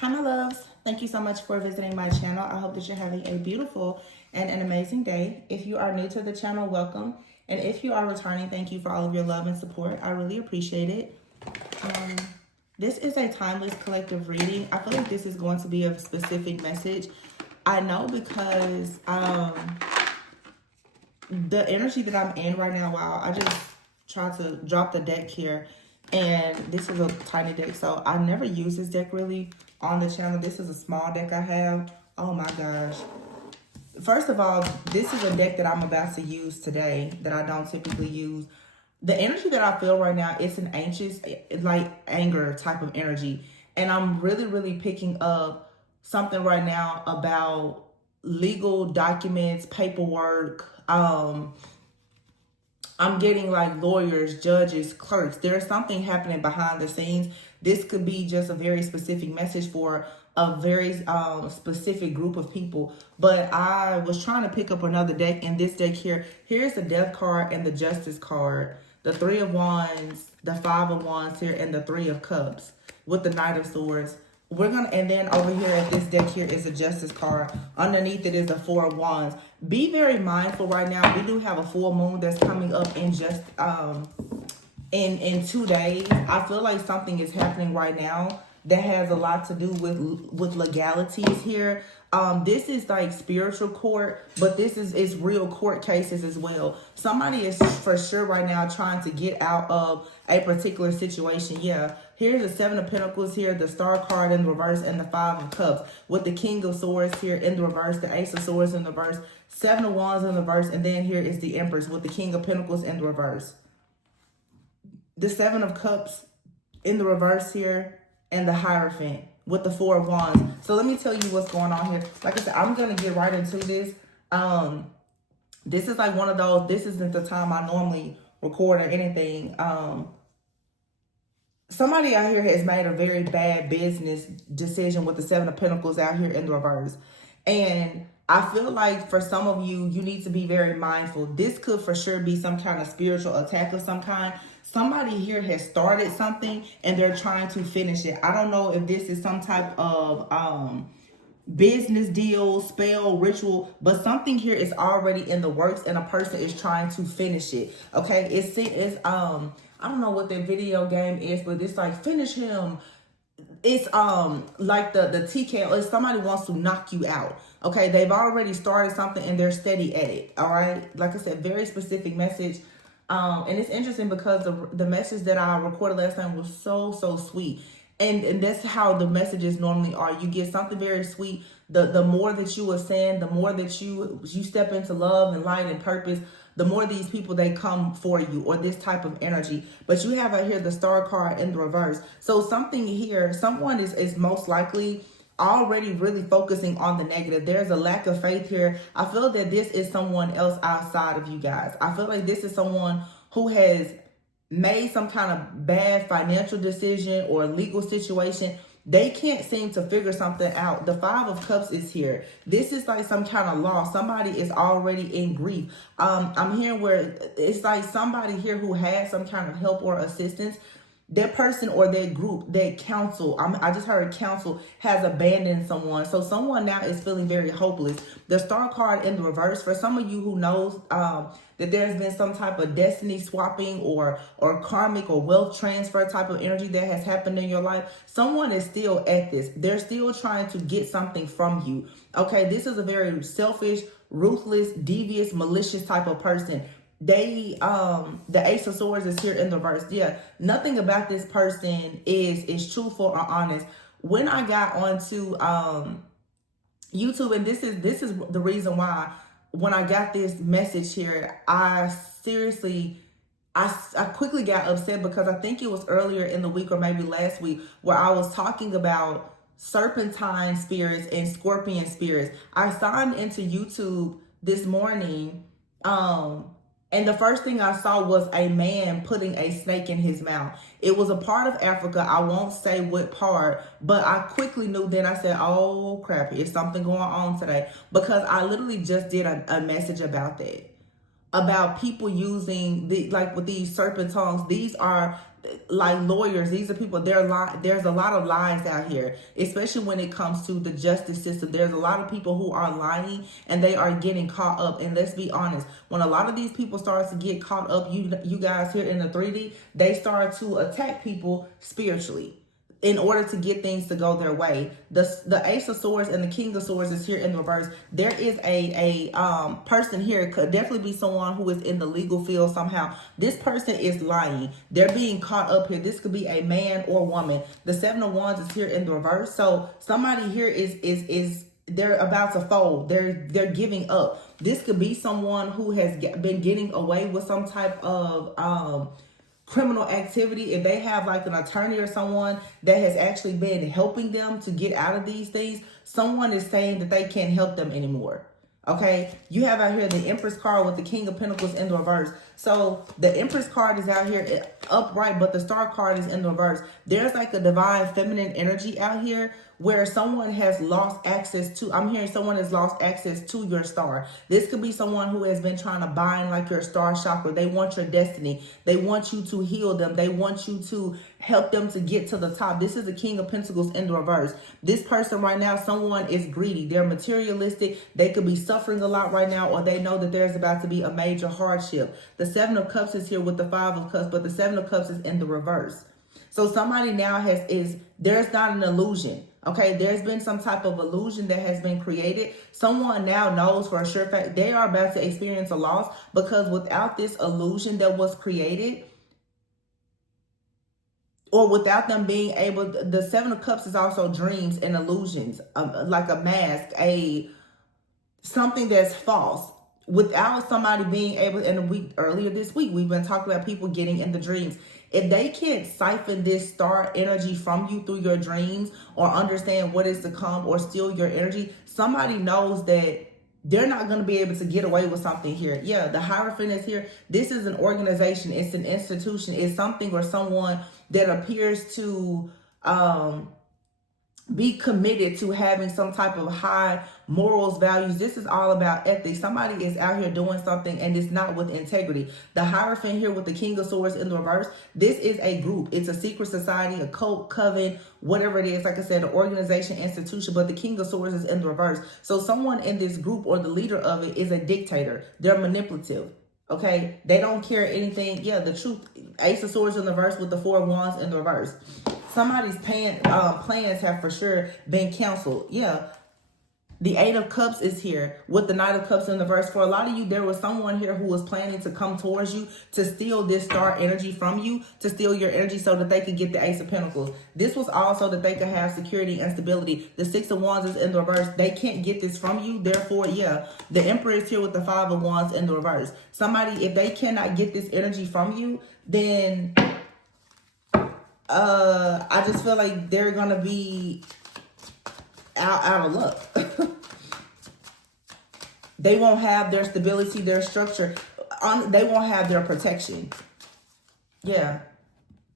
Hi, my loves. Thank you so much for visiting my channel. I hope that you're having a beautiful and an amazing day. If you are new to the channel, welcome. And if you are returning, thank you for all of your love and support. I really appreciate it. This is a timeless collective reading. I feel like this is going to be a specific message. I know because the energy that I'm in right now, wow, I just tried to drop the deck here. And this is a tiny deck, so I never use this deck really on the channel. This is a small deck I have. Oh my gosh. First of all, this is a deck that I'm about to use today that I don't typically use. The energy that I feel right now, it's an anxious, like anger type of energy. And I'm really picking up something right now about legal documents, paperwork. I'm getting like lawyers, judges, clerks. There's something happening behind the scenes. This could be just a very specific message for a very specific group of people. But I was trying to pick up another deck, and this deck here, here's the Death card and the Justice card, the Three of Wands, the Five of Wands here, and the Three of Cups with the Knight of Swords. And then over here at this deck here is a Justice card. Underneath it is the Four of Wands. Be very mindful right now. We do have a full moon that's coming up in just in 2 days. I feel like something is happening right now that has a lot to do with legalities here. This is like spiritual court, but this is real court cases as well. Somebody is for sure right now trying to get out of a particular situation. Yeah, here's the Seven of Pentacles here, the Star card in the reverse, and the Five of Cups with the King of Swords here in the reverse, the Ace of Swords in the reverse, Seven of Wands in the reverse, and then here is the Empress with the King of Pentacles in the reverse. The Seven of Cups in the reverse here, and the Hierophant with the Four of Wands. So let me tell you what's going on here. Like I said, I'm going to get right into this. This is like one of those, this isn't the time I normally record or anything. Somebody out here has made a very bad business decision with the Seven of Pentacles out here in the reverse. And I feel like for some of you, you need to be very mindful. This could for sure be some kind of spiritual attack of some kind. Somebody here has started something and they're trying to finish it. I don't know if this is some type of business deal, spell, ritual, but something here is already in the works and a person is trying to finish it. Okay, it's I don't know what that video game is, but it's like finish him. It's like the TKO. If somebody wants to knock you out, okay, they've already started something and they're steady at it. All right, like I said, very specific message. And it's interesting because the message that I recorded last time was so sweet. And that's how the messages normally are. You get something very sweet. The more that you are saying, the more that you step into love and light and purpose, the more these people, they come for you, or this type of energy. But you have out here the Star card in the reverse. So something here, someone is most likely already really focusing on the negative. There's a lack of faith here. I feel that this is someone else outside of you guys. I feel like this is someone who has made some kind of bad financial decision or legal situation. They can't seem to figure something out. The Five of Cups is here. This is like some kind of loss. Somebody is already in grief. I'm hearing where it's like somebody here who has some kind of help or assistance. That person or that group, that council, I just heard council has abandoned someone. So someone now is feeling very hopeless. The Star card in the reverse, for some of you who knows that there's been some type of destiny swapping or karmic or wealth transfer type of energy that has happened in your life, someone is still at this. They're still trying to get something from you. Okay, this is a very selfish, ruthless, devious, malicious type of person. The Ace of Swords is here in the reverse. Yeah, nothing about this person is truthful or honest. When I got onto YouTube, and this is the reason why when I got this message here, I quickly got upset, because I think it was earlier in the week or maybe last week where I was talking about serpentine spirits and scorpion spirits. I signed into YouTube this morning, and the first thing I saw was a man putting a snake in his mouth. It was a part of Africa. I won't say what part, but I quickly knew. Then I said, oh crap, is something going on today? Because I literally just did a message about that. About people using like with these serpent tongues. These are lawyers. These are people, there's a lot of lies out here, especially when it comes to the justice system. There's a lot of people who are lying and they are getting caught up. And let's be honest, when a lot of these people start to get caught up, you guys here in the 3D, they start to attack people spiritually in order to get things to go their way. The Ace of Swords and the King of Swords is here in reverse. There is a person here. It could definitely be someone who is in the legal field somehow. This person is lying. They're being caught up here. This could be a man or woman. The Seven of Wands is here in the reverse. So somebody here is they're about to fold. They're giving up. This could be someone who has been getting away with some type of criminal activity. If they have like an attorney or someone that has actually been helping them to get out of these things, someone is saying that they can't help them anymore. Okay, you have out here the Empress card with the King of Pentacles in the reverse. So the Empress card is out here upright, but the Star card is in the reverse. There's like a divine feminine energy out here where someone has lost access to, I'm hearing someone has lost access to your star. This could be someone who has been trying to bind like your star chakra. They want your destiny. They want you to heal them. They want you to help them to get to the top. This is the King of Pentacles in the reverse. This person right now, someone is greedy. They're materialistic. They could be suffering a lot right now, or they know that there's about to be a major hardship. The Seven of Cups is here with the Five of Cups, but the Seven of Cups is in the reverse. So somebody now there's not an illusion. Okay, there's been some type of illusion that has been created. Someone now knows for a sure fact they are about to experience a loss, because without this illusion that was created, or without them being able, the Seven of Cups is also dreams and illusions, like a mask, something that's false. Without somebody being able, and earlier this week, we've been talking about people getting in the dreams. If they can't siphon this star energy from you through your dreams, or understand what is to come, or steal your energy, somebody knows that they're not going to be able to get away with something here. Yeah, the Hierophant is here. This is an organization. It's an institution. It's something or someone that appears to be committed to having some type of high morals, values. This is all about ethics. Somebody is out here doing something and it's not with integrity. The Hierophant here with the King of Swords in the reverse. This is a group. It's a secret society, a cult, coven, whatever it is. Like I said, an organization, institution, but the King of Swords is in the reverse. So someone in this group or the leader of it is a dictator. They're manipulative. Okay, they don't care anything. Yeah, the truth. Ace of Swords in the reverse with the Four of Wands in the reverse. Somebody's plans have for sure been canceled. Yeah. The Eight of Cups is here with the Knight of Cups in the reverse. For a lot of you, there was someone here who was planning to come towards you to steal this star energy from you, to steal your energy so that they could get the Ace of Pentacles. This was also that they could have security and stability. The Six of Wands is in the reverse. They can't get this from you. Therefore, yeah, the Emperor is here with the Five of Wands in the reverse. Somebody, if they cannot get this energy from you, then I just feel like they're going to be out of luck. They won't have their stability, their structure. They won't have their protection. Yeah.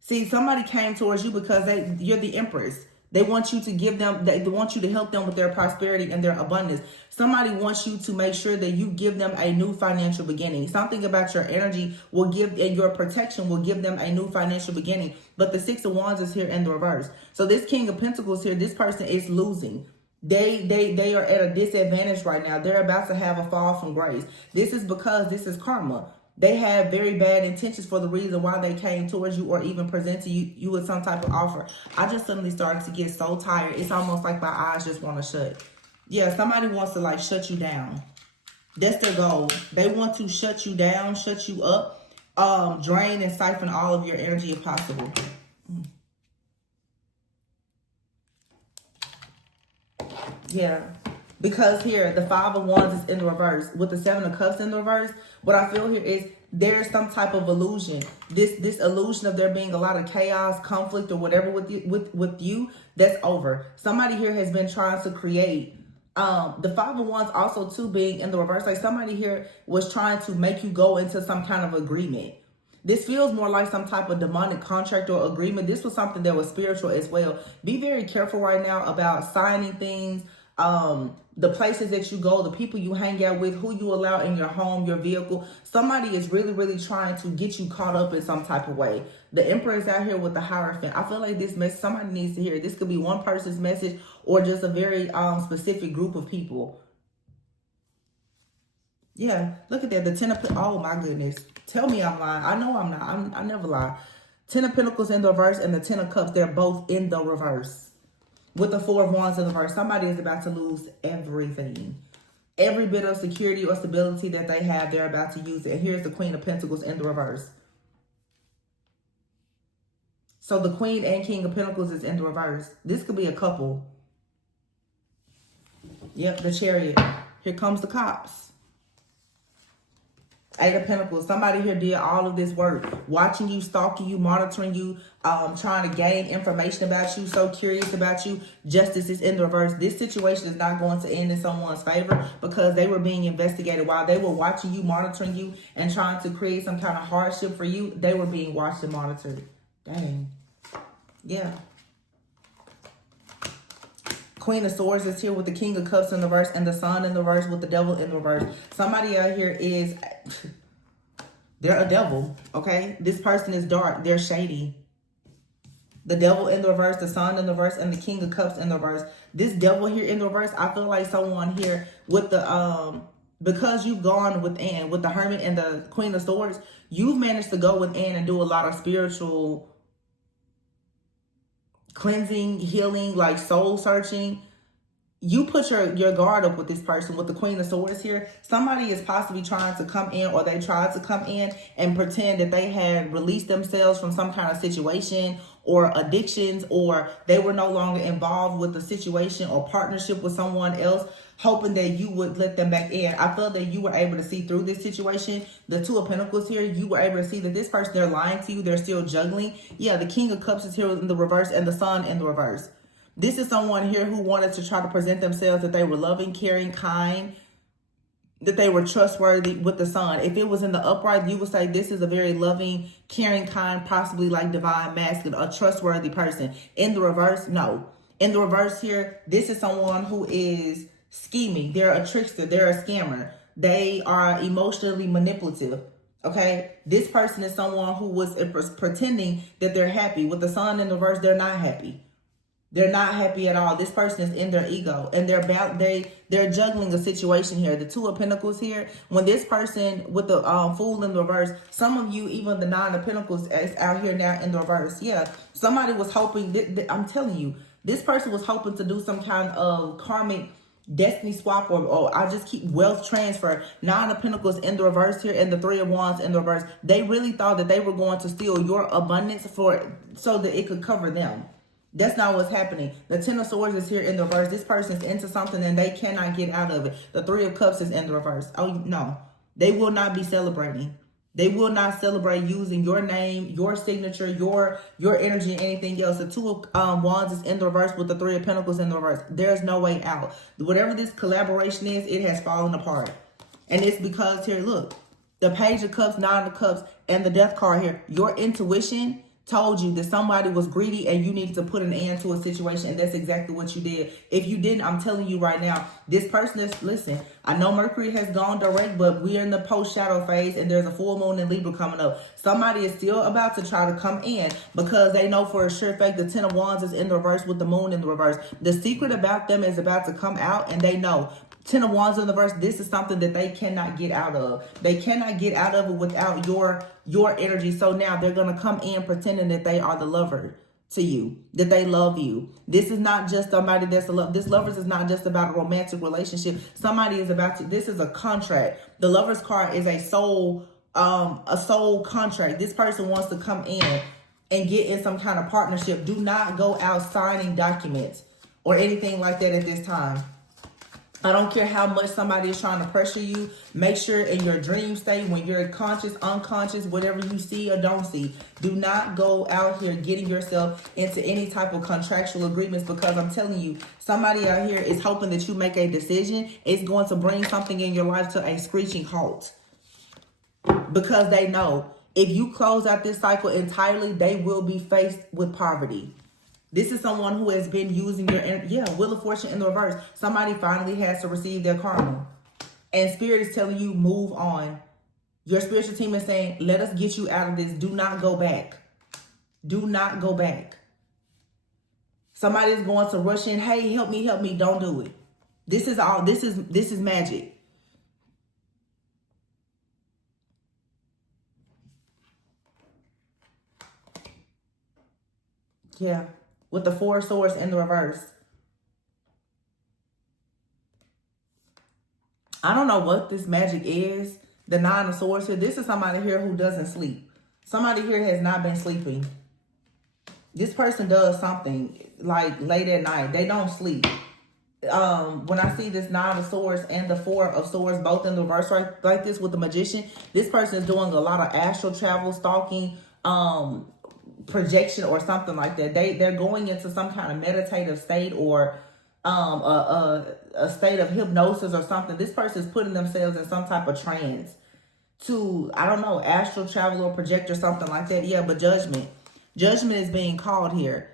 See, somebody came towards you because you're the Empress. They want you to give them, they want you to help them with their prosperity and their abundance. Somebody wants you to make sure that you give them a new financial beginning. Something about your energy will give, and your protection will give them a new financial beginning. But the Six of Wands is here in the reverse. So this King of Pentacles here, this person is losing. They are at a disadvantage right now. They're about to have a fall from grace. This is because this is karma. They have very bad intentions for the reason why they came towards you or even presented you with some type of offer. I just suddenly started to get so tired. It's almost like my eyes just want to shut. Yeah, somebody wants to like shut you down. That's their goal. They want to shut you down, shut you up, drain and siphon all of your energy if possible. Yeah. Because here, the Five of Wands is in the reverse. With the Seven of Cups in the reverse, what I feel here is there's some type of illusion. This illusion of there being a lot of chaos, conflict, or whatever with you, that's over. Somebody here has been trying to create the Five of Wands also too being in the reverse. Like somebody here was trying to make you go into some kind of agreement. This feels more like some type of demonic contract or agreement. This was something that was spiritual as well. Be very careful right now about signing things, the places that you go, the people you hang out with, who you allow in your home, your vehicle. Somebody is really, really trying to get you caught up in some type of way. The Emperor is out here with the Hierophant. I feel like this message, somebody needs to hear it. This could be one person's message or just a very specific group of people. Yeah, look at that. The Ten of Pentacles. Oh, my goodness. Tell me I'm lying. I know I'm not. I never lie. Ten of Pentacles in the reverse and the Ten of Cups, they're both in the reverse. With the Four of Wands in the reverse, somebody is about to lose everything. Every bit of security or stability that they have, they're about to use it. And here's the Queen of Pentacles in the reverse. So the Queen and King of Pentacles is in the reverse. This could be a couple. Yep, the Chariot. Here comes the cops. Eight of Pentacles. Somebody here did all of this work. Watching you, stalking you, monitoring you, trying to gain information about you, so curious about you. Justice is in the reverse. This situation is not going to end in someone's favor because they were being investigated. While they were watching you, monitoring you, and trying to create some kind of hardship for you, they were being watched and monitored. Dang. Yeah. Queen of Swords is here with the King of Cups in the reverse and the Sun in the reverse with the Devil in the reverse. Somebody out here is, they're a devil, okay? This person is dark. They're shady. The Devil in the reverse, the Sun in the reverse, and the King of Cups in the reverse. This Devil here in the reverse, I feel like someone here with the, because you've gone within, with the Hermit and the Queen of Swords, you've managed to go within and do a lot of spiritual cleansing, healing, like soul searching. You put your guard up with this person with the Queen of Swords here. Somebody is possibly trying to come in, or they tried to come in and pretend that they had released themselves from some kind of situation or addictions, or they were no longer involved with the situation or partnership with someone else, hoping that you would let them back in. I felt that you were able to see through this situation. The Two of Pentacles here, you were able to see that this person, they're lying to you. They're still juggling. Yeah, the King of Cups is here in the reverse and the Sun in the reverse. This is someone here who wanted to try to present themselves that they were loving, caring, kind, that they were trustworthy with the Sun. If it was in the upright, you would say this is a very loving, caring, kind, possibly like divine masculine, a trustworthy person. In the reverse, no. In the reverse here, this is someone who is scheming. They're a trickster. They're a scammer. They are emotionally manipulative. Okay? This person is someone who was pretending that they're happy. With the Sun in the reverse, they're not happy. They're not happy at all. This person is in their ego, and they're juggling a situation here. The Two of Pentacles here, when this person with the Fool in the reverse, some of you, even the Nine of Pentacles is out here now in the reverse. Yeah, somebody was hoping, I'm telling you, this person was hoping to do some kind of karmic destiny swap, or I just keep wealth transfer. Nine of Pentacles in the reverse here, and the Three of Wands in the reverse. They really thought that they were going to steal your abundance so that it could cover them. That's not what's happening. The Ten of Swords is here in the reverse. This person's into something and they cannot get out of it. The Three of Cups is in the reverse. Oh, no. They will not be celebrating. They will not celebrate using your name, your signature, your energy, and anything else. The Two of Wands is in the reverse with the Three of Pentacles in the reverse. There's no way out. Whatever this collaboration is, it has fallen apart. And it's because here, look, the Page of Cups, Nine of Cups, and the Death card here. Your intuition told you that somebody was greedy and you needed to put an end to a situation, and that's exactly what you did. If you didn't, I'm telling you right now, this person is, listen, I know Mercury has gone direct, but we're in the post-shadow phase and there's a full moon in Libra coming up. Somebody is still about to try to come in because they know for a sure fact the Ten of Wands is in the reverse with the moon in the reverse. The secret about them is about to come out, and they know. Ten of Wands in the reverse, this is something that they cannot get out of. They cannot get out of it without your energy. So now they're going to come in pretending that they are the lover to you, that they love you. This is not just somebody that's a love. This lovers is not just about a romantic relationship. Somebody is about to, this is a contract. The Lover's card is a soul contract. This person wants to come in and get in some kind of partnership. Do not go out signing documents or anything like that at this time. I don't care how much somebody is trying to pressure you. Make sure in your dream state, when you're conscious, unconscious, whatever you see or don't see, do not go out here getting yourself into any type of contractual agreements, because I'm telling you, somebody out here is hoping that you make a decision. It's going to bring something in your life to a screeching halt, because they know if you close out this cycle entirely, they will be faced with poverty. This is someone who has been using your, Wheel of Fortune in the reverse. Somebody finally has to receive their karma. And Spirit is telling you, move on. Your spiritual team is saying, let us get you out of this. Do not go back. Do not go back. Somebody is going to rush in. Hey, help me, help me. Don't do it. This is all. This is magic. Yeah. With the Four of Swords in the reverse. I don't know what this magic is. The Nine of Swords here. This is somebody here who doesn't sleep. Somebody here has not been sleeping. This person does something like late at night. They don't sleep. When I see this Nine of Swords and the Four of Swords both in the reverse like this with the Magician, this person is doing a lot of astral travel, stalking, projection or something like that. They're going into some kind of meditative state or a state of hypnosis or something. This person is putting themselves in some type of trance to, I don't know, astral travel or project or something like that. Yeah, but judgment is being called here.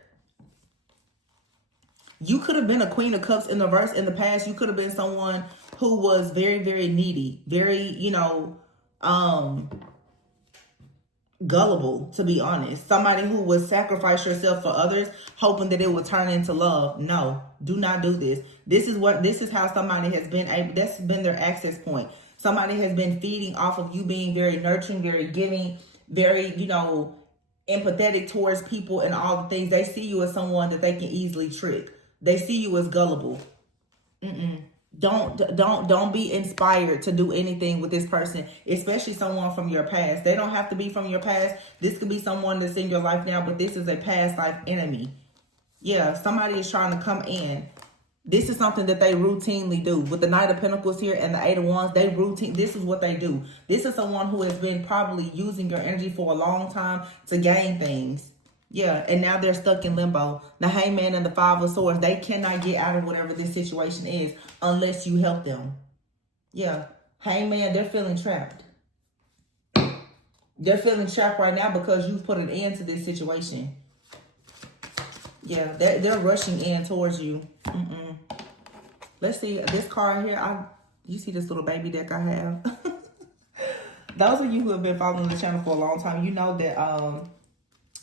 You could have been a Queen of Cups in the reverse in the past. You could have been someone who was very, very needy, very, gullible, to be honest. Somebody who would sacrifice yourself for others, hoping that it would turn into love. No, do not do this. This is how somebody has been able, that's been their access point. Somebody has been feeding off of you being very nurturing, very giving, very, empathetic towards people and all the things. They see you as someone that they can easily trick. They see you as gullible. Don't be inspired to do anything with this person, especially someone from your past. They don't have to be from your past. This could be someone that's in your life now, but this is a past life enemy. Yeah, somebody is trying to come in. This is something that they routinely do. With the Knight of Pentacles here and the Eight of Wands, this is what they do. This is someone who has been probably using your energy for a long time to gain things. Yeah, and now they're stuck in limbo. The Hangman and the Five of Swords, they cannot get out of whatever this situation is unless you help them. Yeah, Hangman, they're feeling trapped. They're feeling trapped right now because you've put an end to this situation. Yeah, they're rushing in towards you. Let's see this card here. You see this little baby deck I have? Those of you who have been following the channel for a long time, you know that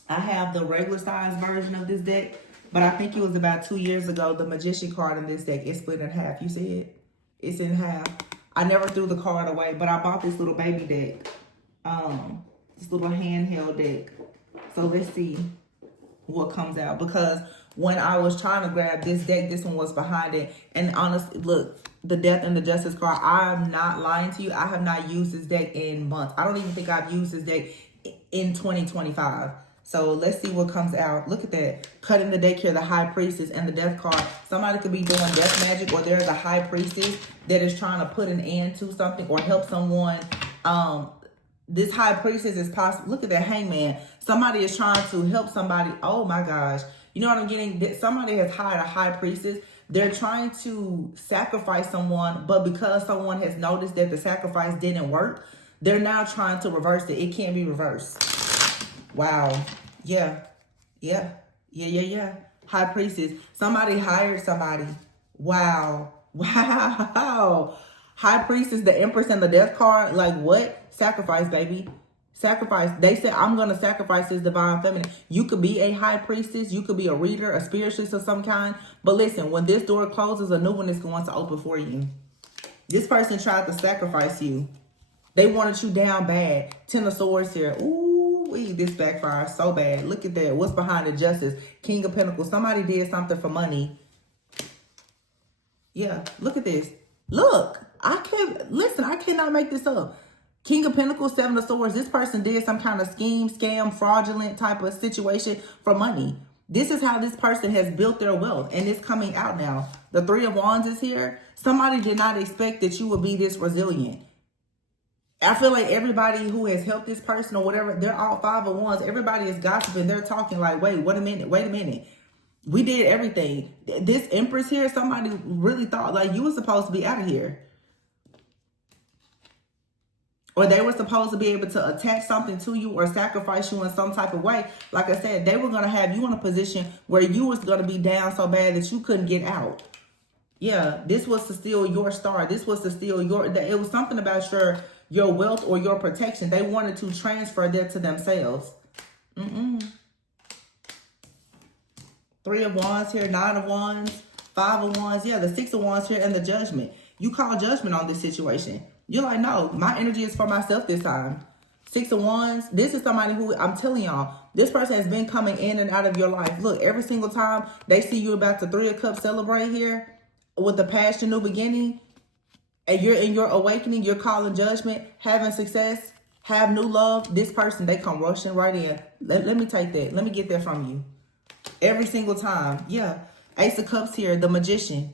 I have the regular size version of this deck, but I think it was about 2 years ago, the Magician card in this deck is split in half. You see it? It's in half. I never threw the card away, but I bought this little baby deck. This little handheld deck. So let's see what comes out, because when I was trying to grab this deck, this one was behind it. And honestly, look, the Death and the Justice card, I'm not lying to you. I have not used this deck in months. I don't even think I've used this deck in 2025. So let's see what comes out. Look at that. Cutting the deck here, the High Priestess and the Death card. Somebody could be doing death magic, or there's a High Priestess that is trying to put an end to something or help someone. This High Priestess is possible. Look at that Hangman. Somebody is trying to help somebody. Oh my gosh. You know what I'm getting? Somebody has hired a High Priestess. They're trying to sacrifice someone, but because someone has noticed that the sacrifice didn't work, they're now trying to reverse it. It can't be reversed. Wow. Yeah. High Priestess. Somebody hired somebody. Wow. High Priestess, the Empress, and the Death card. Like what? Sacrifice, baby. Sacrifice. They said, I'm going to sacrifice this divine feminine. You could be a High Priestess. You could be a reader, a spiritualist of some kind. But listen, when this door closes, a new one is going to open for you. This person tried to sacrifice you. They wanted you down bad. Ten of Swords here. Ooh, this backfires so bad. Look at that. What's behind the Justice? King of Pentacles. Somebody did something for money. Yeah, look at this. Look, I cannot make this up. King of Pentacles, Seven of Swords. This person did some kind of scheme, scam, fraudulent type of situation for money. This is how this person has built their wealth, and it's coming out now. The Three of Wands is here. Somebody did not expect that you would be this resilient. I feel like everybody who has helped this person or whatever, they're all Five of Wands. Everybody is gossiping. They're talking like, wait a minute. We did everything. This Empress here, somebody really thought like you were supposed to be out of here. or they were supposed to be able to attach something to you or sacrifice you in some type of way. Like I said, they were going to have you in a position where you was going to be down so bad that you couldn't get out. Yeah, this was to steal your star. This was to steal it was something about your wealth or your protection. They wanted to transfer that to themselves. Three of Wands here, Nine of Wands, Five of Wands. Yeah, the Six of Wands here, and the Judgment. You call judgment on this situation. You're like, no, my energy is for myself this time. Six of Wands, this is somebody who, I'm telling y'all, this person has been coming in and out of your life. Look, every single time they see you about to Three of Cups celebrate here with the passion, new beginning, and you're in your awakening, you're calling judgment, having success, have new love, this person, they come rushing right in. Let me take that. Let me get that from you. Every single time. Yeah. Ace of Cups here, the Magician.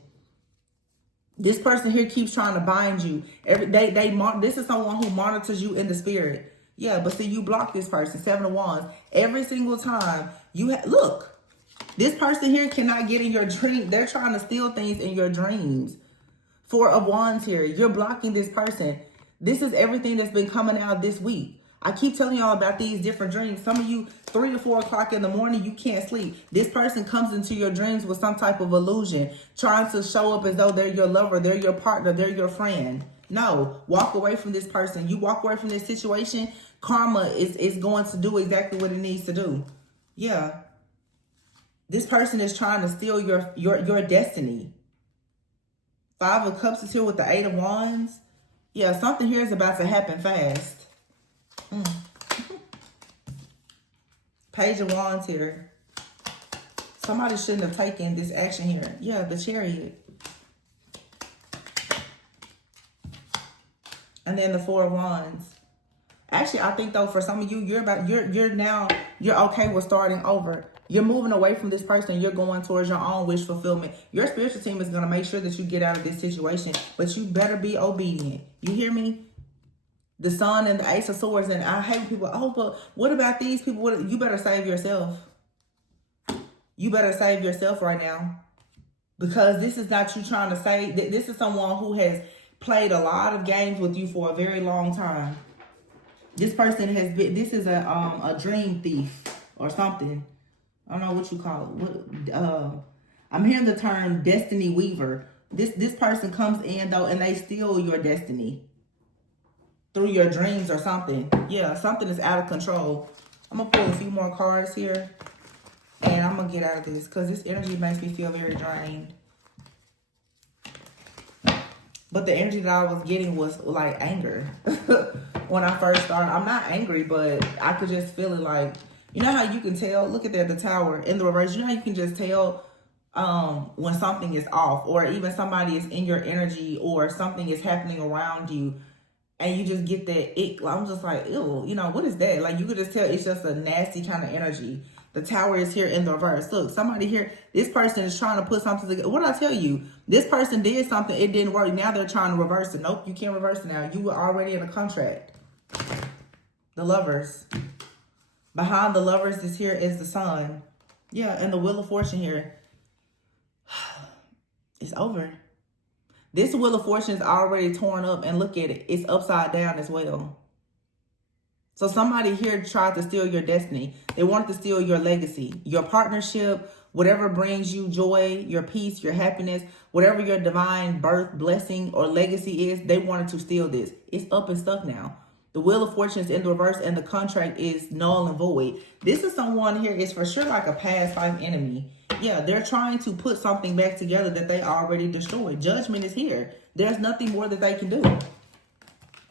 This person here keeps trying to bind you. This is someone who monitors you in the spirit. Yeah, but see, you block this person. Seven of Wands. Every single time look, this person here cannot get in your dream. They're trying to steal things in your dreams. Four of Wands here. You're blocking this person. This is everything that's been coming out this week. I keep telling y'all about these different dreams. Some of you, 3 to 4 o'clock in the morning, you can't sleep. This person comes into your dreams with some type of illusion, trying to show up as though they're your lover, they're your partner, they're your friend. No, walk away from this person. You walk away from this situation, karma is going to do exactly what it needs to do. Yeah. This person is trying to steal your destiny. Five of Cups is here with the Eight of Wands. Yeah, something here is about to happen fast. Page of Wands here. Somebody shouldn't have taken this action here. Yeah, the Chariot. And then the Four of Wands. Actually, I think though for some of you, you're okay with starting over. You're moving away from this person. You're going towards your own wish fulfillment. Your spiritual team is going to make sure that you get out of this situation, but you better be obedient. You hear me? The Sun and the Ace of Swords, and I hate people. Oh, but what about these people? You better save yourself. You better save yourself right now, because this is not you trying to save. This is someone who has played a lot of games with you for a very long time. This person has been. This is a dream thief or something. I don't know what you call it. I'm hearing the term destiny weaver. This person comes in though, and they steal your destiny through your dreams or something. Yeah, something is out of control. I'm going to pull a few more cards here. And I'm going to get out of this, because this energy makes me feel very drained. But the energy that I was getting was like anger. When I first started. I'm not angry, but I could just feel it like, you know how you can tell? Look at that, the Tower in the reverse. You know how you can just tell when something is off, or even somebody is in your energy, or something is happening around you. And you just get that ick. I'm just like, ew, you know, what is that? Like, you could just tell it's just a nasty kind of energy. The Tower is here in the reverse. Look, somebody here, this person is trying to put something together. What did I tell you? This person did something, it didn't work. Now they're trying to reverse it. Nope, you can't reverse it now. You were already in a contract. The Lovers. Behind the Lovers is here is the Sun. Yeah, and the Wheel of Fortune here. It's over. This Wheel of Fortune is already torn up, and look at it. It's upside down as well. So somebody here tried to steal your destiny. They wanted to steal your legacy, your partnership, whatever brings you joy, your peace, your happiness, whatever your divine birth, blessing, or legacy is. They wanted to steal this. It's up and stuck now. The Wheel of Fortune is in the reverse, and the contract is null and void. This is someone here is for sure like a past life enemy. Yeah, they're trying to put something back together that they already destroyed. Judgment is here. There's nothing more that they can do.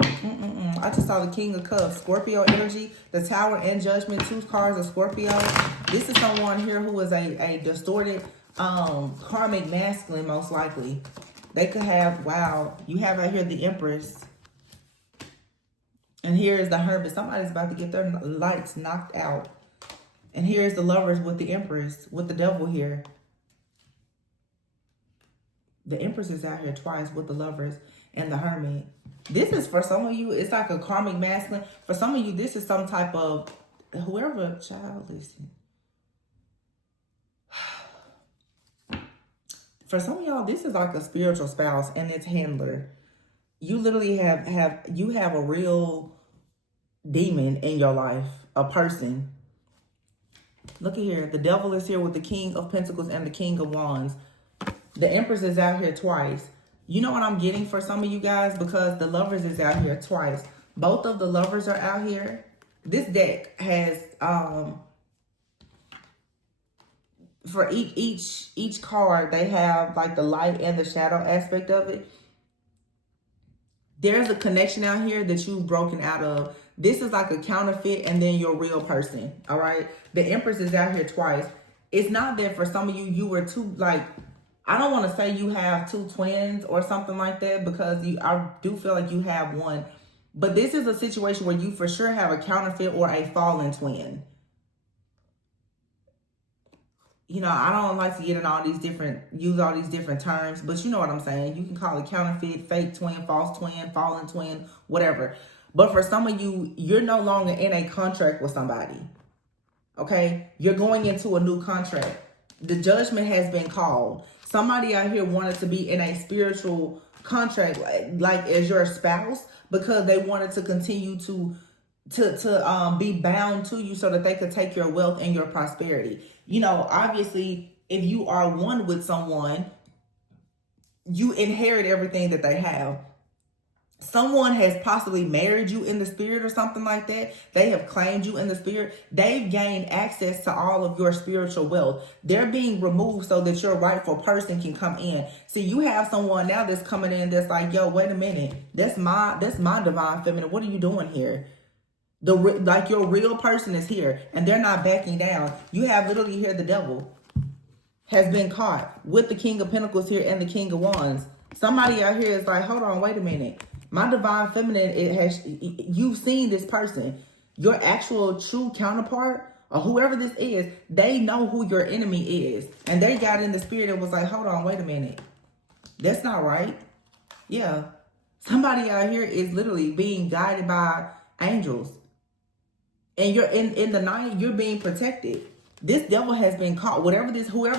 I just saw the King of Cups, Scorpio energy, the Tower and Judgment, 2 cards of Scorpio. This is someone here who is a distorted karmic masculine, most likely. They could have, wow, you have right here the Empress. And here is the Hermit. Somebody's about to get their lights knocked out. And here's the Lovers with the Empress, with the Devil here. The Empress is out here twice with the Lovers and the Hermit. This is for some of you, it's like a karmic masculine. For some of you, this is some type of, whoever, child, listen. For some of y'all, this is like a spiritual spouse and its handler. You literally have a real demon in your life, a person. Look at here. The devil is here with the King of Pentacles and the King of Wands. The Empress is out here twice. You know what I'm getting for some of you guys? Because the Lovers is out here twice. Both of the Lovers are out here. This deck has, for each card, they have like the light and the shadow aspect of it. There's a connection out here that you've broken out of. This is like a counterfeit and then your real person, all right? The Empress is out here twice. It's not that for some of you, you were too, like, I don't want to say you have two twins or something like that, because I do feel like you have one. But this is a situation where you for sure have a counterfeit or a fallen twin. You know, I don't like to get in use all these different terms, but you know what I'm saying. You can call it counterfeit, fake twin, false twin, fallen twin, whatever. But for some of you, you're no longer in a contract with somebody. Okay? You're going into a new contract. The judgment has been called. Somebody out here wanted to be in a spiritual contract, like as your spouse, because they wanted to continue to be bound to you so that they could take your wealth and your prosperity. You know, obviously, if you are one with someone, you inherit everything that they have. Someone has possibly married you in the spirit or something like that. They have claimed you in the spirit. They've gained access to all of your spiritual wealth. They're being removed so that your rightful person can come in. See, you have someone now that's coming in that's like, yo, wait a minute. That's my divine feminine. What are you doing here? Like your real person is here and they're not backing down. You have literally here the devil has been caught with the King of Pentacles here and the King of Wands. Somebody out here is like, hold on, wait a minute. My divine feminine, you've seen this person. Your actual true counterpart or whoever this is, they know who your enemy is. And they got in the spirit and was like, hold on, wait a minute. That's not right. Yeah. Somebody out here is literally being guided by angels. And you're in the night, you're being protected. This devil has been caught. Whoever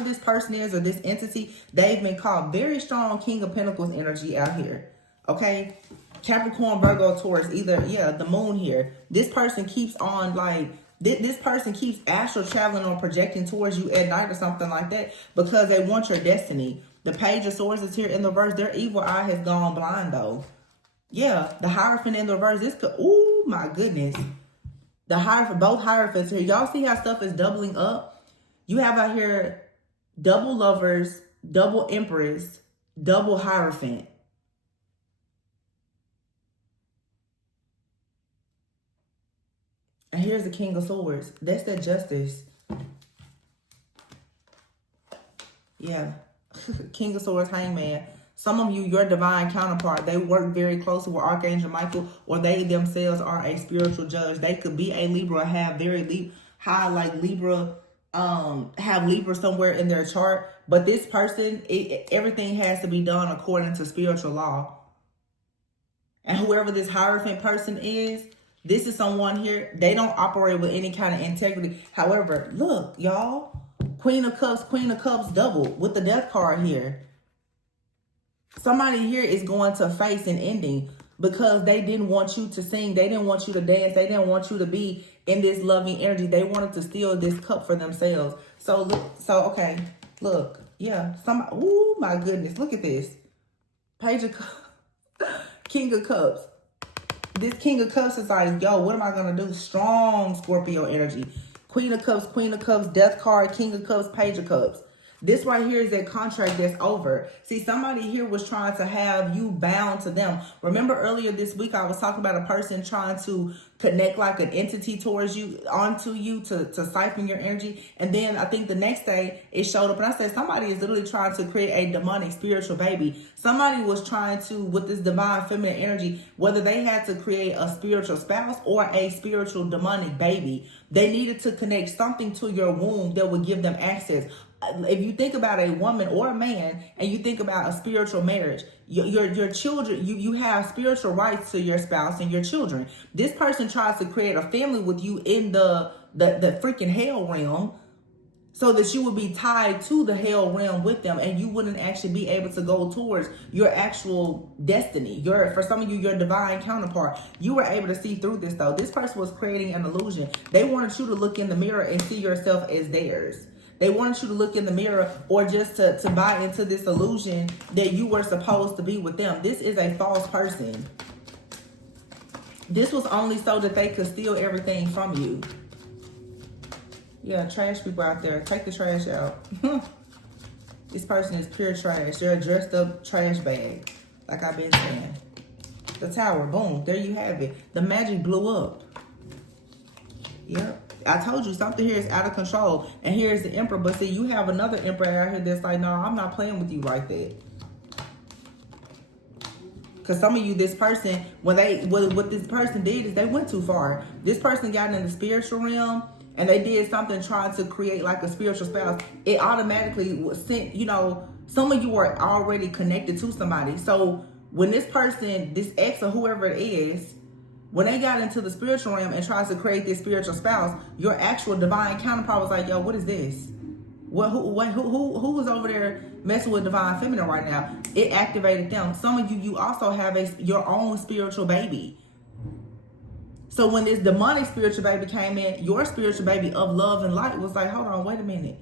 this person is or this entity, they've been caught. Very strong King of Pentacles energy out here. Okay? Capricorn, Virgo, Taurus, the moon here. This person keeps on like, this person keeps astral traveling or projecting towards you at night or something like that because they want your destiny. The Page of Swords is here in the reverse. Their evil eye has gone blind though. Yeah, the Hierophant in the reverse. This could, oh my goodness. The Hierophant, both Hierophants here. Y'all see how stuff is doubling up? You have out here double Lovers, double Empress, double Hierophant. And here's the King of Swords. That's that Justice. Yeah. King of Swords, Hangman. Some of you, your divine counterpart, they work very closely with Archangel Michael, or they themselves are a spiritual judge. They could be a Libra, have very high, like Libra, have Libra somewhere in their chart. But this person, everything has to be done according to spiritual law. And whoever this Hierophant person is, this is someone here, they don't operate with any kind of integrity. However, look, y'all, Queen of Cups double with the Death card here. Somebody here is going to face an ending because they didn't want you to sing. They didn't want you to dance. They didn't want you to be in this loving energy. They wanted to steal this cup for themselves. So, okay, look, yeah. Oh my goodness, look at this. Page of Cups, King of Cups. This King of Cups is like, yo, what am I going to do? Strong Scorpio energy. Queen of Cups, Death card, King of Cups, Page of Cups. This right here is that contract that's over. See, somebody here was trying to have you bound to them. Remember earlier this week, I was talking about a person trying to connect like an entity towards you, onto you to siphon your energy. And then I think the next day it showed up and I said, somebody is literally trying to create a demonic spiritual baby. Somebody was trying to, with this divine feminine energy, whether they had to create a spiritual spouse or a spiritual demonic baby, they needed to connect something to your womb that would give them access. If you think about a woman or a man and you think about a spiritual marriage, your children, you have spiritual rights to your spouse and your children. This person tries to create a family with you in the freaking hell realm. so that you would be tied to the hell realm with them, and you wouldn't actually be able to go towards your actual destiny. For some of you, your divine counterpart. You were able to see through this though. This person was creating an illusion. They wanted you to look in the mirror and see yourself as theirs. They wanted you to look in the mirror, or just to buy into this illusion that you were supposed to be with them. This is a false person. This was only so that they could steal everything from you. Yeah, trash people out there. Take the trash out. This person is pure trash. They're a dressed up trash bag. Like I've been saying. The Tower. Boom. There you have it. The magic blew up. Yep. I told you something here is out of control. And here's the Emperor. But see, you have another Emperor out here that's like, no, I'm not playing with you like that. Because some of you, this person, what this person did is they went too far. This person got in the spiritual realm, and they did something trying to create like a spiritual spouse. It automatically was sent, you know, some of you are already connected to somebody. So when this person, this ex or whoever it is, when they got into the spiritual realm and tried to create this spiritual spouse, your actual divine counterpart was like, yo, what is this? Who was over there messing with divine feminine right now? It activated them. Some of you, you also have your own spiritual baby. So when this demonic spiritual baby came in, your spiritual baby of love and light was like, hold on, wait a minute.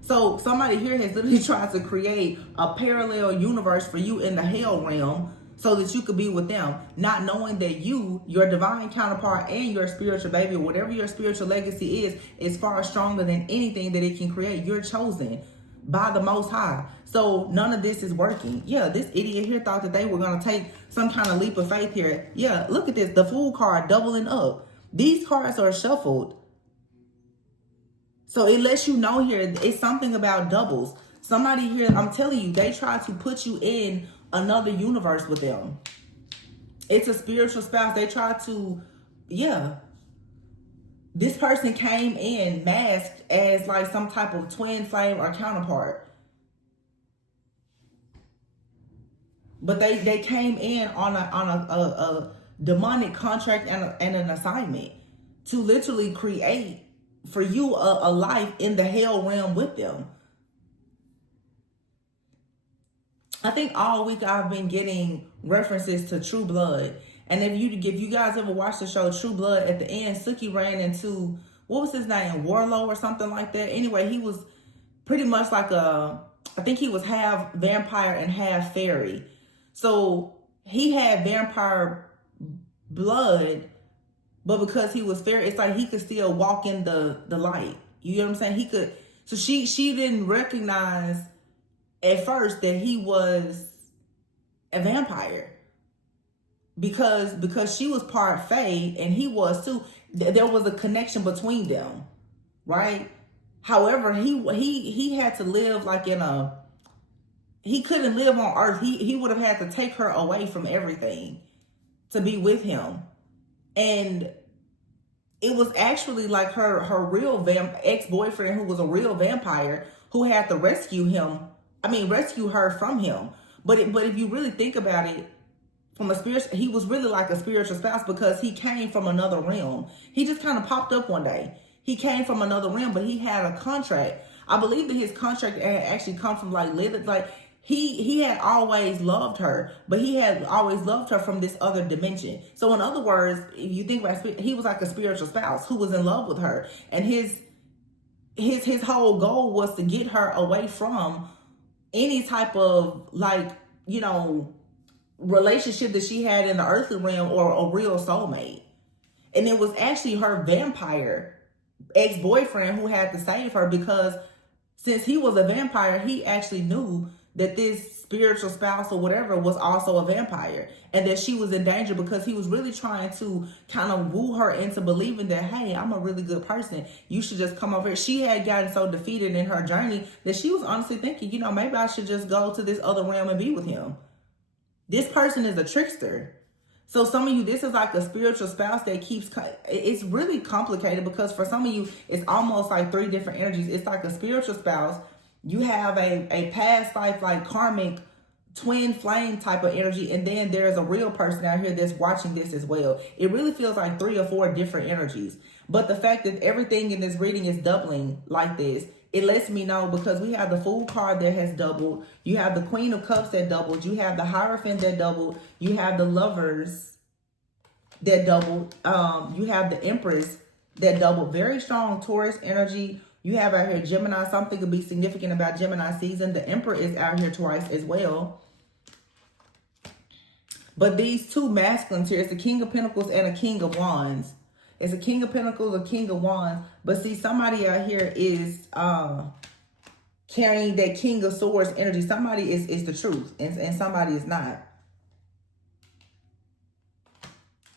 So somebody here has literally tried to create a parallel universe for you in the hell realm so that you could be with them, not knowing that you, your divine counterpart, and your spiritual baby, or whatever your spiritual legacy is far stronger than anything that it can create. You're chosen by the Most High. So none of this is working. Yeah, this idiot here thought that they were going to take some kind of leap of faith here. Yeah, look at this. The Fool card doubling up. These cards are shuffled. So it lets you know here, it's something about doubles. Somebody here, I'm telling you, they try to put you in another universe with them. It's a spiritual spouse. They try to, yeah. This person came in masked as like some type of twin flame or counterpart. But they came in on a demonic contract and an assignment to literally create for you a life in the hell realm with them. I think all week I've been getting references to True Blood. And if you guys ever watched the show True Blood, at the end, Suki ran into, what was his name? Warlock or something like that. Anyway, he was pretty much like I think he was half vampire and half fairy. So he had vampire blood, but because he was fairy, it's like he could still walk in the light. You know what I'm saying? He could. So she didn't recognize at first that he was a vampire because she was part fae and he was too. There was a connection between them, right? However, he had to live like he couldn't live on earth. He would have had to take her away from everything to be with him. And it was actually like her real ex-boyfriend, who was a real vampire, who had to rescue her from him. But if you really think about it, from a spiritual, he was really like a spiritual spouse because he came from another realm. He just kind of popped up one day. He came from another realm, but he had a contract. I believe that his contract had actually come from like he had always loved her, but he had always loved her from this other dimension. So in other words, if you think about it, he was like a spiritual spouse who was in love with her, and his whole goal was to get her away from any type of relationship that she had in the earthly realm or a real soulmate. And it was actually her vampire ex-boyfriend who had to save her, because since he was a vampire, he actually knew that this spiritual spouse or whatever was also a vampire, and that she was in danger, because he was really trying to kind of woo her into believing that, hey, I'm a really good person. You should just come over here. She had gotten so defeated in her journey that she was honestly thinking, maybe I should just go to this other realm and be with him. This person is a trickster. So some of you, this is like a spiritual spouse that it's really complicated, because for some of you, it's almost like 3 different energies. It's like a spiritual spouse. You have a past life, like karmic twin flame type of energy. And then there's a real person out here that's watching this as well. It really feels like 3 or 4 different energies. But the fact that everything in this reading is doubling like this, it lets me know, because we have the Fool card that has doubled. You have the Queen of Cups that doubled. You have the Hierophant that doubled. You have the Lovers that doubled. You have the Empress that doubled. Very strong Taurus energy. You have out here Gemini. Something could be significant about Gemini season. The Emperor is out here twice as well. But these two masculines here, it's a King of Pentacles and a King of Wands. It's a King of Pentacles, a King of Wands. But see, somebody out here is carrying that King of Swords energy. Somebody is the truth, and somebody is not.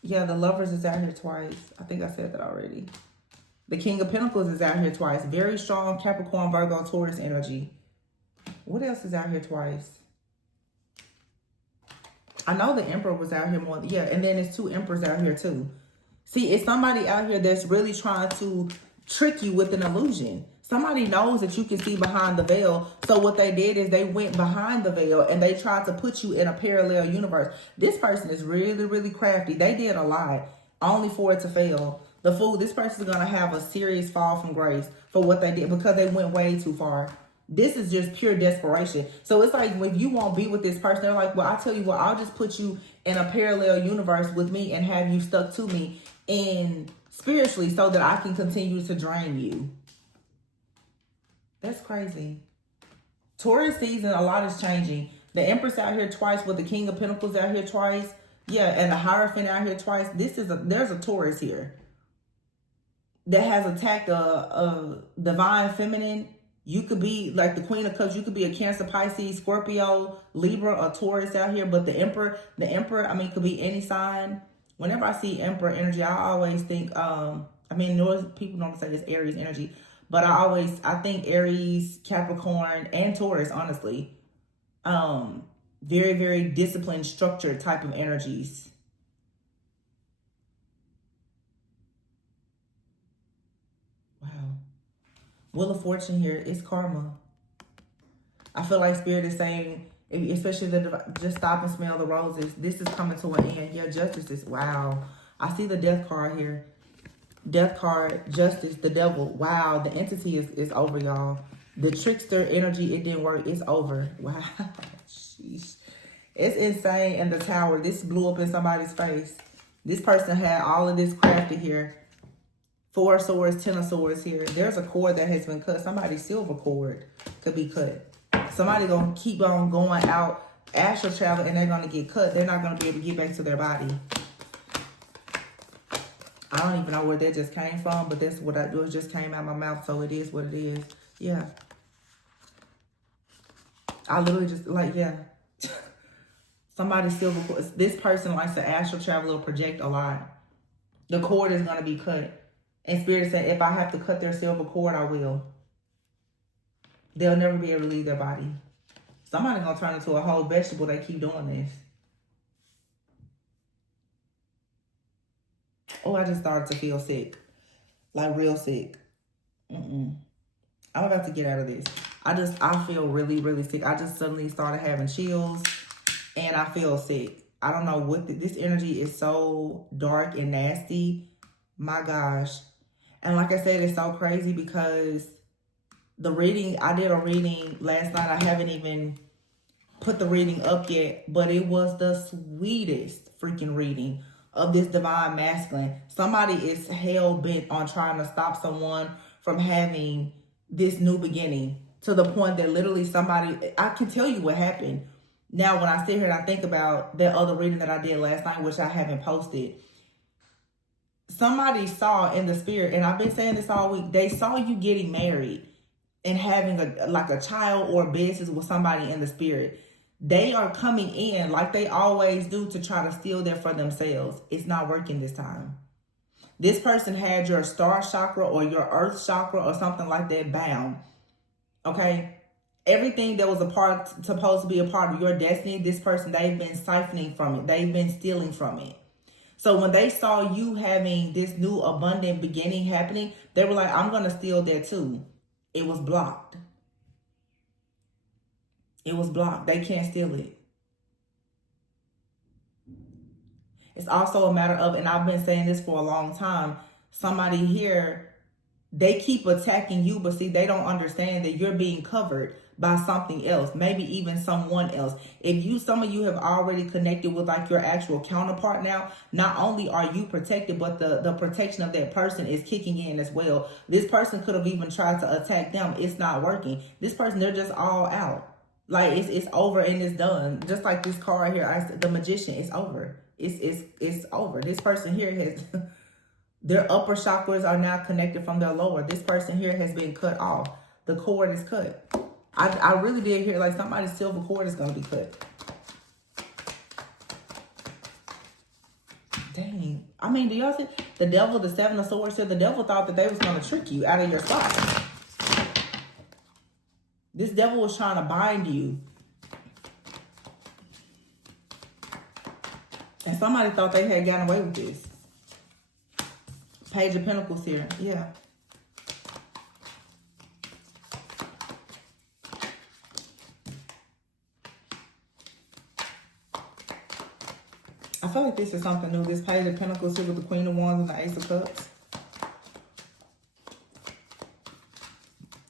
Yeah, the Lovers is out here twice. I think I said that already. The King of Pentacles is out here twice. Very strong Capricorn, Virgo, Taurus energy. What else is out here twice? I know the Emperor was out here more. Yeah, and then there's two Emperors out here too. See, it's somebody out here that's really trying to trick you with an illusion. Somebody knows that you can see behind the veil. So what they did is they went behind the veil and they tried to put you in a parallel universe. This person is really, really crafty. They did a lot only for it to fail. The Fool, this person is going to have a serious fall from grace for what they did because they went way too far. This is just pure desperation. So it's like when you won't be with this person, they're like, well, I'll tell you what, I'll just put you in a parallel universe with me and have you stuck to me in spiritually so that I can continue to drain you. That's crazy. Taurus season, a lot is changing. The Empress out here twice with the King of Pentacles out here twice. Yeah, and the Hierophant out here twice. There's a Taurus here that has attacked a divine feminine. You could be like the Queen of Cups. You could be a Cancer, Pisces, Scorpio, Libra, or Taurus out here. But the Emperor, I mean, could be any sign. Whenever I see Emperor energy, I always think, people don't say it's Aries energy, but I think Aries, Capricorn, and Taurus, honestly. Very, very disciplined, structured type of energies. Wow. Wheel of Fortune here is karma. I feel like Spirit is saying, especially just stop and smell the roses. This is coming to an end. Yeah, Justice is, wow. I see the Death card here. Death card, Justice, the Devil. Wow, the entity is over, y'all. The trickster energy, it didn't work. It's over. Wow. Sheesh. It's insane. And the Tower, this blew up in somebody's face. This person had all of this crafted here. 4 of Swords, 10 of Swords here. There's a cord that has been cut. Somebody's silver cord could be cut. Somebody gonna keep on going out astral travel and they're gonna get cut. They're not gonna be able to get back to their body. I don't even know where that just came from, but that's what it just came out of my mouth, so it is what it is. Yeah. I literally just, like, yeah. Somebody's silver cord. This person likes to astral travel or project a lot. The cord is gonna be cut. And Spirit said, if I have to cut their silver cord, I will. They'll never be able to leave their body. Somebody's going to turn into a whole vegetable. They keep doing this. Oh, I just started to feel sick. Like real sick. I'm about to get out of this. I feel really, really sick. I just suddenly started having chills. And I feel sick. I don't know what. This energy is so dark and nasty. My gosh. And like I said, it's so crazy because the reading, I did a reading last night. I haven't even put the reading up yet, but it was the sweetest freaking reading of this divine masculine. Somebody is hell-bent on trying to stop someone from having this new beginning to the point that literally somebody, I can tell you what happened. Now, when I sit here and I think about that other reading that I did last night, which I haven't posted, somebody saw in the spirit, and I've been saying this all week, they saw you getting married and having a child or business with somebody in the spirit. They are coming in like they always do to try to steal that for themselves. It's not working this time. This person had your star chakra or your earth chakra or something like that bound. Okay? Everything that was supposed to be a part of your destiny, this person, they've been siphoning from it. They've been stealing from it. So when they saw you having this new abundant beginning happening, they were like, I'm going to steal that too. It was blocked. It was blocked. They can't steal it. It's also a matter of, and I've been saying this for a long time, somebody here They keep attacking you, but see, they don't understand that you're being covered by something else, maybe even someone else. If some of you have already connected with like your actual counterpart now, not only are you protected, but the protection of that person is kicking in as well. This person could have even tried to attack them. It's not working. This person, they're just all out. Like it's over and it's done. Just like this card here, the Magician, it's over. It's over. This person here has their upper chakras are now connected from their lower. This person here has been cut off. The cord is cut. I really did hear like somebody's silver cord is going to be cut. Dang. I mean, do y'all see the devil, the Seven of Swords here? The devil thought that they was going to trick you out of your spot. This devil was trying to bind you. And somebody thought they had gotten away with this. Page of Pentacles here. Yeah. I feel like this is something new. This Page of Pentacles here with the Queen of Wands and the Ace of Cups.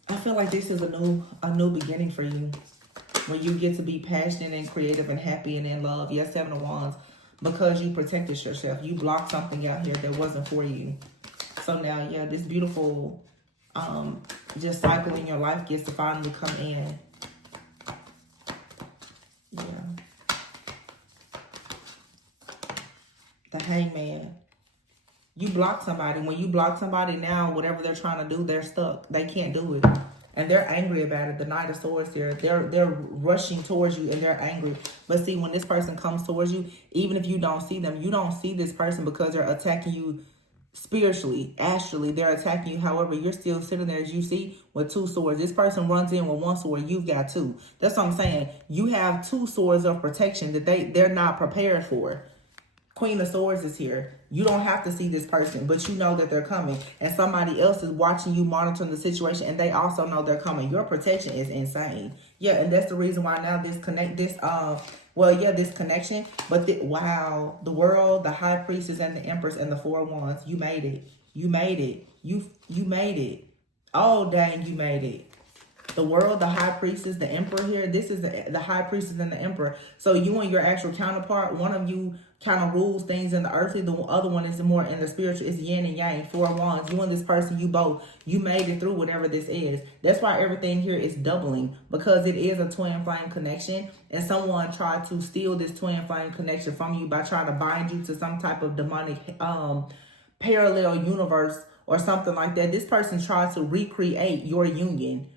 I feel like this is a new beginning for you. When you get to be passionate and creative and happy and in love. Yes, Seven of Wands. Because you protected yourself. You blocked something out here that wasn't for you. So now, yeah, this beautiful just cycle in your life gets to finally come in. Yeah. The Hangman. You block somebody. When you block somebody now, whatever they're trying to do, they're stuck. They can't do it. And they're angry about it. The Knight of Swords here. They're rushing towards you and they're angry. But see, when this person comes towards you, even if you don't see them, you don't see this person because they're attacking you spiritually, astrally. They're attacking you. However, you're still sitting there, as you see, with two swords. This person runs in with one sword. You've got two. That's what I'm saying. You have two swords of protection that they're not prepared for. Queen of Swords is here. You don't have to see this person, but you know that they're coming. And somebody else is watching you, monitoring the situation, and they also know they're coming. Your protection is insane. Yeah, and that's the reason why now this connection. But wow, the World, the High Priestess, and the Empress, and the Four of Wands. You made it. You made it. You made it. Oh, dang, you made it. The World, the High Priestess, the Emperor here. This is the High Priestess and the Emperor. So you and your actual counterpart, one of you kind of rules things in the earthly. The other one is more in the spiritual. It's yin and yang, Four of Wands. You and this person, you made it through whatever this is. That's why everything here is doubling, because it is a twin flame connection. And someone tried to steal this twin flame connection from you by trying to bind you to some type of demonic parallel universe or something like that. This person tried to recreate your union.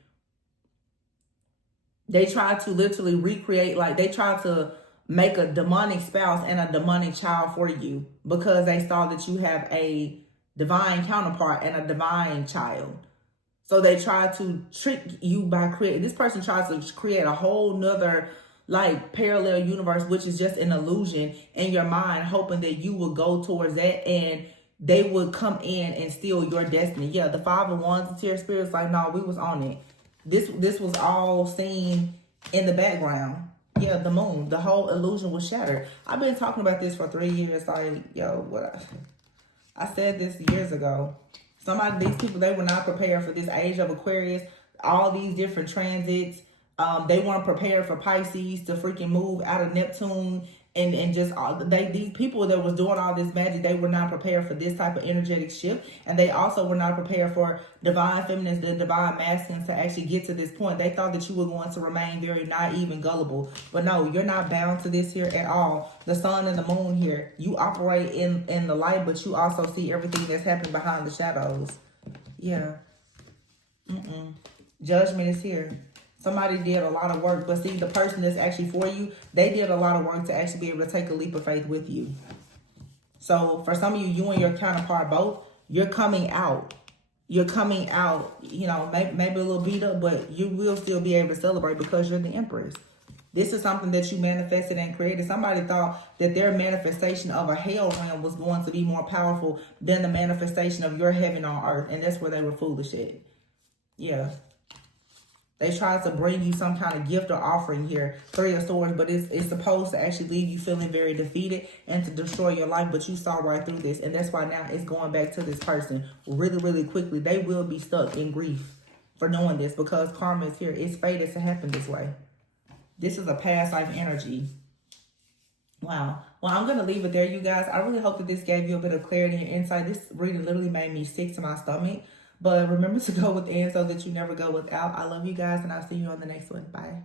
They tried to literally recreate, like they tried to make a demonic spouse and a demonic child for you because they saw that you have a divine counterpart and a divine child. So they tried to trick you by this person tries to create a whole nother like parallel universe, which is just an illusion in your mind, hoping that you will go towards that and they would come in and steal your destiny. Yeah, the Five of Wands and Tear Spirit's like, no, we was on it. This was all seen in the background. Yeah, the moon. The whole illusion was shattered. I've been talking about this for 3 years. Like, yo, I said this years ago. These people, they were not prepared for this age of Aquarius. All these different transits. They weren't prepared for Pisces to freaking move out of Neptune. And just these people that was doing all this magic, they were not prepared for this type of energetic shift. And they also were not prepared for divine feminines, the divine masculines to actually get to this point. They thought that you were going to remain very naive and gullible. But no, you're not bound to this here at all. The sun and the moon here, you operate in the light, but you also see everything that's happening behind the shadows. Yeah. Judgment is here. Somebody did a lot of work, but see, the person that's actually for you, they did a lot of work to actually be able to take a leap of faith with you. So for some of you and your counterpart both, you're coming out. You're coming out, maybe a little beat up, but you will still be able to celebrate because you're the Empress. This is something that you manifested and created. Somebody thought that their manifestation of a hell realm was going to be more powerful than the manifestation of your heaven on earth, and that's where they were foolish at. Yeah. They tried to bring you some kind of gift or offering here, 3 of Swords, but it's supposed to actually leave you feeling very defeated and to destroy your life, but you saw right through this, and that's why now it's going back to this person really, really quickly. They will be stuck in grief for knowing this because karma is here. It's fated to happen this way. This is a past life energy. Wow. Well, I'm going to leave it there, you guys. I really hope that this gave you a bit of clarity and insight. This reading literally made me sick to my stomach. But remember to go within so that you never go without. I love you guys, and I'll see you on the next one. Bye.